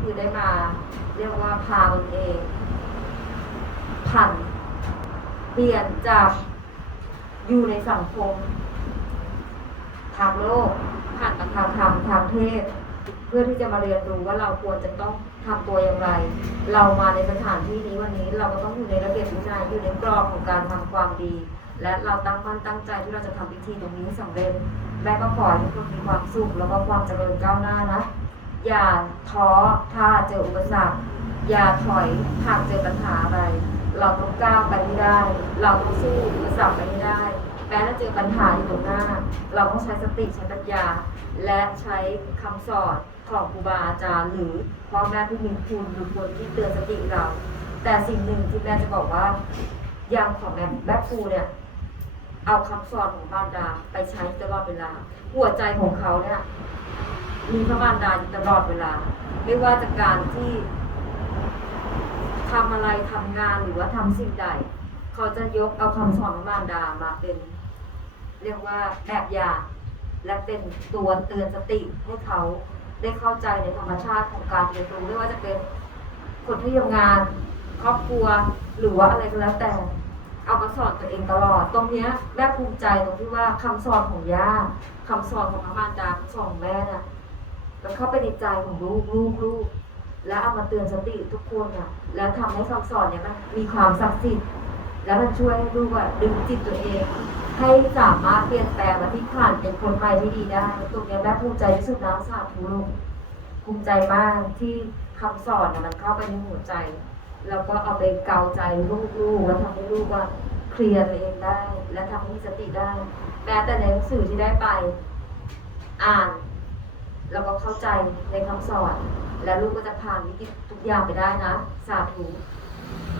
คือได้มา เรียกว่าพาตนเองผันเปลี่ยนจากอยู่ในสังคม ทางโลกผ่านมาทางธรรมทางเทศ เพื่อที่จะมาเรียนรู้ว่าเราควรจะต้องทำตัวอย่างไร เรามาในสถานที่นี้วันนี้เราก็ต้องอยู่ในระเบียบวินัยอยู่ในกรอบของการทำความดี และเราตั้งมั่นตั้งใจที่เราจะทำพิธีตรงนี้ให้สำเร็จแม่ก็ขอให้ทุกคนมีความสุขแล้วก็ความเจริญก้าวหน้านะ อย่าท้อถ้าเจออุปสรรค อย่าถอยหากเจอปัญหาอะไร เราต้องก้าวไปให้ได้ เราต้องสู้อุปสรรคไปให้ได้ แม้ถ้าเจอปัญหาอยู่ตรงหน้า เราต้องใช้สติใช้ปัญญา และใช้คำสอนของครูบาอาจารย์หรือพ่อแม่ผู้มีคุณหรือคนที่เตือนสติเรา แต่สิ่งหนึ่งที่แม่จะบอกว่าอย่างของแม่แม่ครูเนี่ยเอาคำสอนของมารดาไปใช้ตลอดเวลา หัวใจของเขาเนี่ย มีพระมารดาอยู่ตลอดเวลา ไม่ว่าจากการที่ทำอะไรทำงานหรือว่าทำสิ่งใด เขาจะยกเอาคำสอนของมารดามาเป็น เรียกว่าแบบอย่าง และเป็นตัวเตือนสติให้เขาได้เข้าใจในธรรมชาติของการเรียนรู้ไม่ว่าจะเป็นคนที่ทำงาน ครอบครัวหรือว่าอะไรก็แล้วแต่เอามาสอนตัวเองตลอด ตรงเนี้ยแม่ภูมิใจตรงที่ว่าคำสอนของย่าคำสอนของพระมารดาคำสอนของแม่น่ะ มันเข้าไปในใจของลูกลูกลูกแล้วเอามาเตือนสติทุกคนอะ แล้วทำให้คำสอนเนี้ยมันมีความศักดิ์สิทธิ์แล้วมันช่วยให้ลูกอะดึงจิตตัวเอง ให้สามารถเปลี่ยนแปลงและพลิกผ่านเป็นคนใหม่ที่ดีได้ตรงนี้แม่ภูมิใจที่สุดนะสาธุลูกภูมิใจมากที่คำสอนน่ะมันเข้าไปในหัวใจ แล้วก็เอาไปเกาใจลูกๆแล้วทำให้ลูกว่าเคลียร์ตัวเองได้ และทำให้มีสติได้แม้แต่ในหนังสือที่ได้ไป อ่าน เราก็เข้าใจในคำสอน และลูกก็จะผ่านวิกฤตทุกอย่างไปได้นะ สาธุ